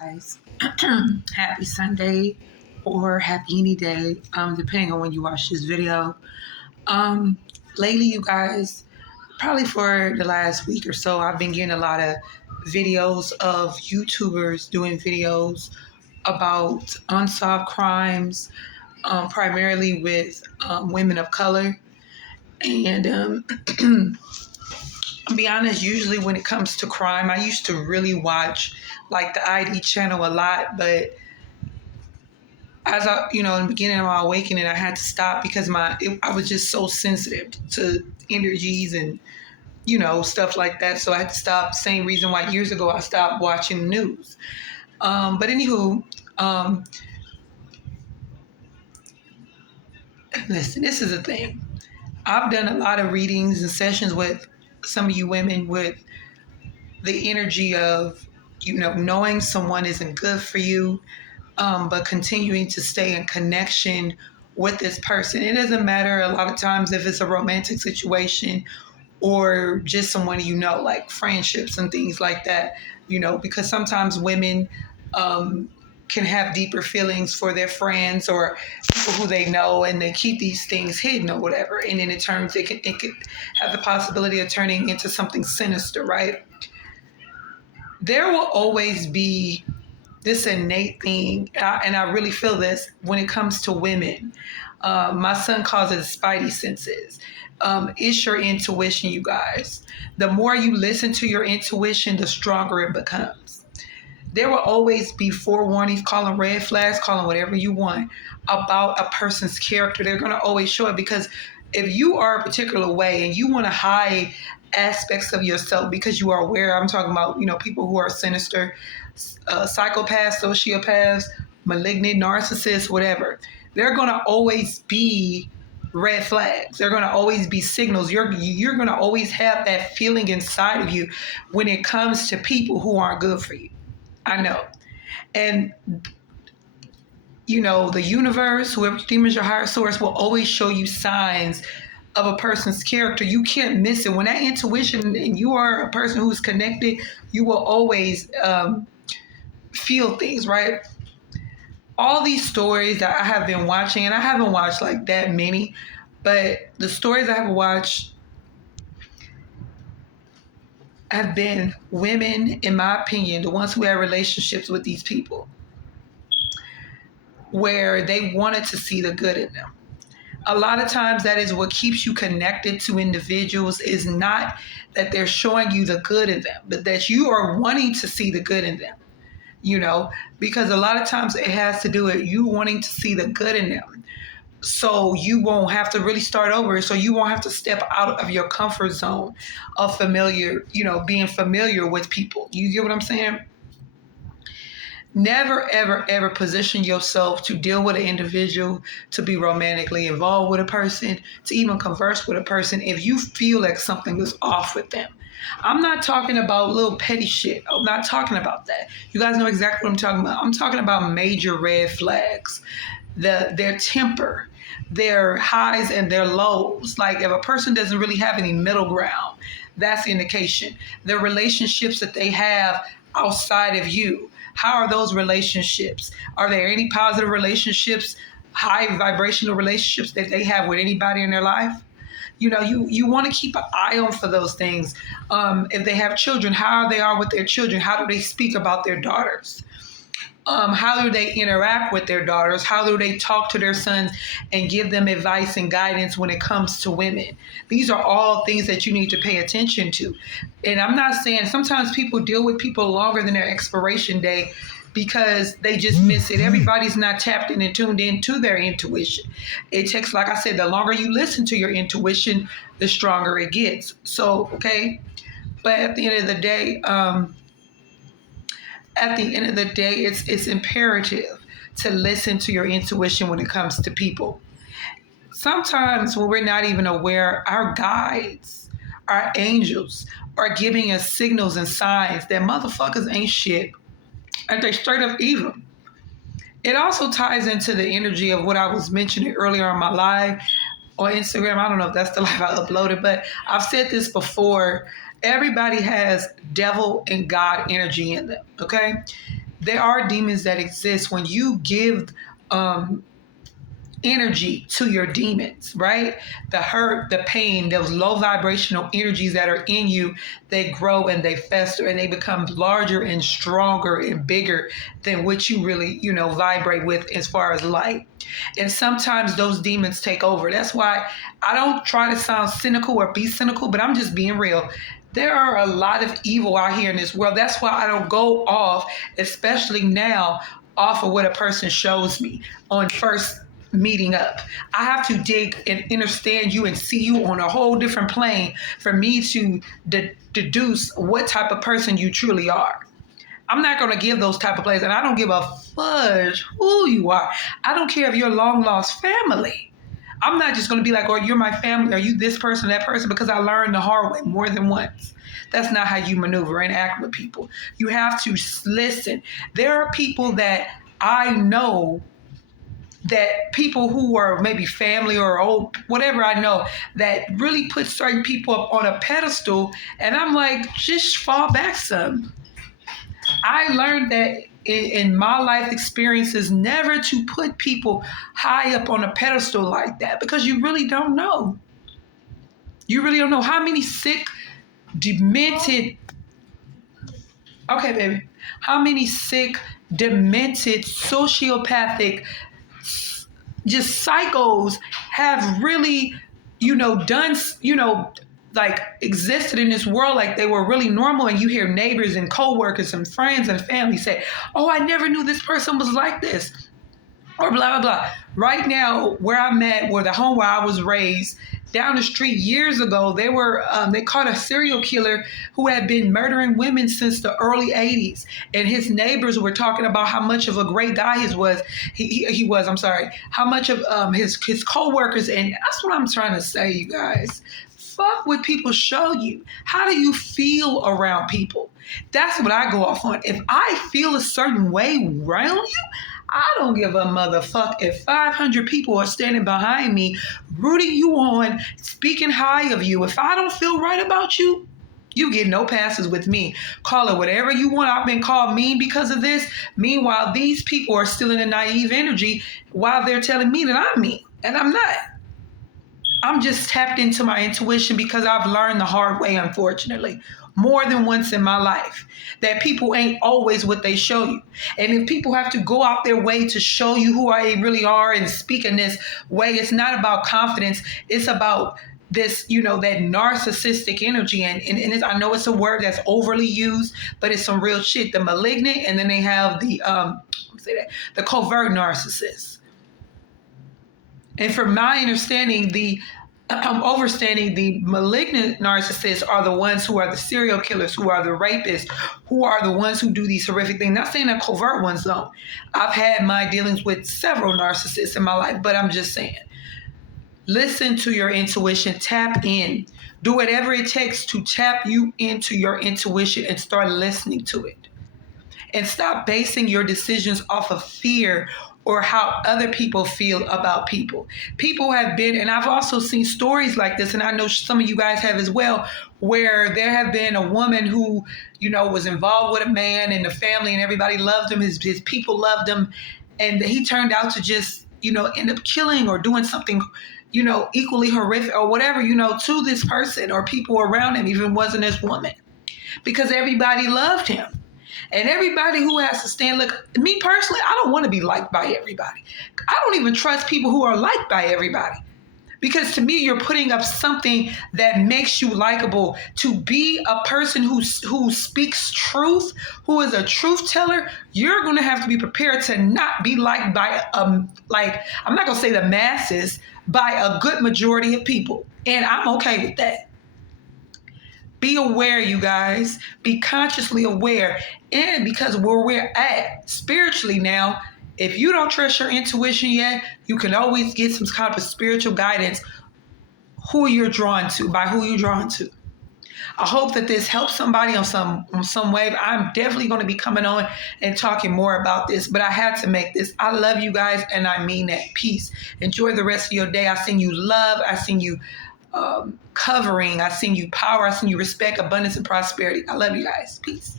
Guys, happy Sunday or happy any day, depending on when you watch this video. Um, Lately, you guys, probably for the last week or so, I've been getting a lot of videos of YouTubers doing videos about unsolved crimes, primarily with women of color. And I'll be honest, usually when it comes to crime, I used to really watch like the ID channel a lot, but as in the beginning of my awakening, I had to stop because I was just so sensitive to energies and stuff like that. So I had to stop. Same reason why years ago I stopped watching the news. But anywho, um, listen, this is the thing. I've done a lot of readings and sessions with some of you women with the energy of knowing someone isn't good for you, but continuing to stay in connection with this person. It doesn't matter a lot of times if it's a romantic situation or just someone like friendships and things like that, because sometimes women can have deeper feelings for their friends or people who they know, and they keep these things hidden or whatever. And then it could have the possibility of turning into something sinister, right? There will always be this innate thing, and I really feel this when it comes to women. My son calls it spidey senses. It's your intuition, you guys. The more you listen to your intuition, the stronger it becomes. There will always be forewarnings, call them red flags, call them whatever you want, about a person's character. They're going to always show it, because if you are a particular way and you want to hide aspects of yourself because you are aware, I'm talking about, people who are sinister, psychopaths, sociopaths, malignant, narcissists, whatever. They're going to always be red flags. They're going to always be signals. You're going to always have that feeling inside of you when it comes to people who aren't good for you. I know. And the universe, whoever you deem as your higher source, will always show you signs of a person's character. You can't miss it. When that intuition, and you are a person who's connected, you will always feel things, right? All these stories that I have been watching, and I haven't watched like that many, but the stories I have watched have been women, in my opinion, the ones who had relationships with these people, where they wanted to see the good in them. A lot of times that is what keeps you connected to individuals, is not that they're showing you the good in them, but that you are wanting to see the good in them, because a lot of times it has to do with you wanting to see the good in them. So you won't have to really start over. So you won't have to step out of your comfort zone of being familiar with people. You get what I'm saying? Never, ever, ever position yourself to deal with an individual, to be romantically involved with a person, to even converse with a person if you feel like something is off with them. I'm not talking about little petty shit. I'm not talking about that. You guys know exactly what I'm talking about. I'm talking about major red flags. Their temper, their highs and their lows. Like if a person doesn't really have any middle ground, that's the indication. The relationships that they have outside of you, how are those relationships? Are there any positive relationships, high vibrational relationships that they have with anybody in their life? You want to keep an eye on for those things. If they have children, how they are with their children. How do they speak about their daughters? How do they interact with their daughters? How do they talk to their sons and give them advice and guidance when it comes to women? These are all things that you need to pay attention to. And I'm not saying, sometimes people deal with people longer than their expiration date because they just miss it. Everybody's not tapped in and tuned into their intuition. It takes, like I said, the longer you listen to your intuition, the stronger it gets. So, okay. But at the end of the day, it's imperative to listen to your intuition when it comes to people. Sometimes when we're not even aware, our guides, our angels, are giving us signals and signs that motherfuckers ain't shit, and they straight up evil. It also ties into the energy of what I was mentioning earlier on my live on Instagram. I don't know if that's the live I uploaded, but I've said this before. Everybody has devil and God energy in them, okay? there are demons that exist when you give um, energy to your demons, right? The hurt, the pain, those low vibrational energies that are in you, they grow and they fester and they become larger and stronger and bigger than what you really, vibrate with as far as light. And sometimes those demons take over. That's why I don't try to sound cynical or be cynical, but I'm just being real. There are a lot of evil out here in this world. That's why I don't go off, especially now, off of what a person shows me on first meeting up. I have to dig and understand you and see you on a whole different plane for me to deduce what type of person you truly are. I'm not going to give those type of plays, and I don't give a fudge who you are. I don't care if you're long lost family. I'm not just going to be like, oh, you're my family, are you this person, that person, because I learned the hard way more than once. That's not how you maneuver and act with people. You have to listen. There are people that I know, that people who are maybe family or old, whatever, I know, that really put certain people up on a pedestal, and I'm like, just fall back some. I learned that in my life experiences never to put people high up on a pedestal like that, because you really don't know. You really don't know how many sick, demented, okay, baby, how many sick, demented, sociopathic, just psychos have really, done, like existed in this world like they were really normal, and you hear neighbors and co-workers and friends and family say, oh, I never knew this person was like this, or blah, blah, blah. Right now, where I'm at, where the home where I was raised, down the street years ago, they caught a serial killer who had been murdering women since the early 80s. And his neighbors were talking about how much of a great guy how much of his co-workers, and that's what I'm trying to say, you guys. Fuck what people show you. How do you feel around people? That's what I go off on. If I feel a certain way around you, I don't give a motherfuck if 500 people are standing behind me, rooting you on, speaking high of you. If I don't feel right about you, you get no passes with me. Call it whatever you want. I've been called mean because of this. Meanwhile, these people are still in a naive energy while they're telling me that I'm mean, and I'm not. I'm just tapped into my intuition because I've learned the hard way, unfortunately, more than once in my life, that people ain't always what they show you. And if people have to go out their way to show you who they really are and speak in this way, it's not about confidence. It's about this, that narcissistic energy. And I know it's a word that's overly used, but it's some real shit. The malignant, and then they have the covert narcissist. And from my understanding, the malignant narcissists are the ones who are the serial killers, who are the rapists, who are the ones who do these horrific things. Not saying that covert ones don't. I've had my dealings with several narcissists in my life, but I'm just saying, listen to your intuition, tap in, do whatever it takes to tap you into your intuition and start listening to it. And stop basing your decisions off of fear or how other people feel about people. People have been, and I've also seen stories like this, and I know some of you guys have as well, where there have been a woman who, was involved with a man and the family, and everybody loved him, his people loved him, and he turned out to just, end up killing or doing something, equally horrific or whatever, to this person or people around him, even wasn't this woman, because everybody loved him. And everybody who has to stand, look, me personally, I don't want to be liked by everybody. I don't even trust people who are liked by everybody. Because to me, you're putting up something that makes you likable. To be a person who speaks truth, who is a truth teller, you're going to have to be prepared to not be liked by, I'm not going to say the masses, by a good majority of people. And I'm okay with that. Be aware, you guys. Be consciously aware. And because where we're at spiritually now, if you don't trust your intuition yet, you can always get some kind of spiritual guidance by who you're drawn to. I hope that this helps somebody on some way. I'm definitely going to be coming on and talking more about this, but I had to make this. I love you guys, and I mean that. Peace. Enjoy the rest of your day. I send you love. I send you covering. I send you power. I send you respect, abundance, and prosperity. I love you guys. Peace.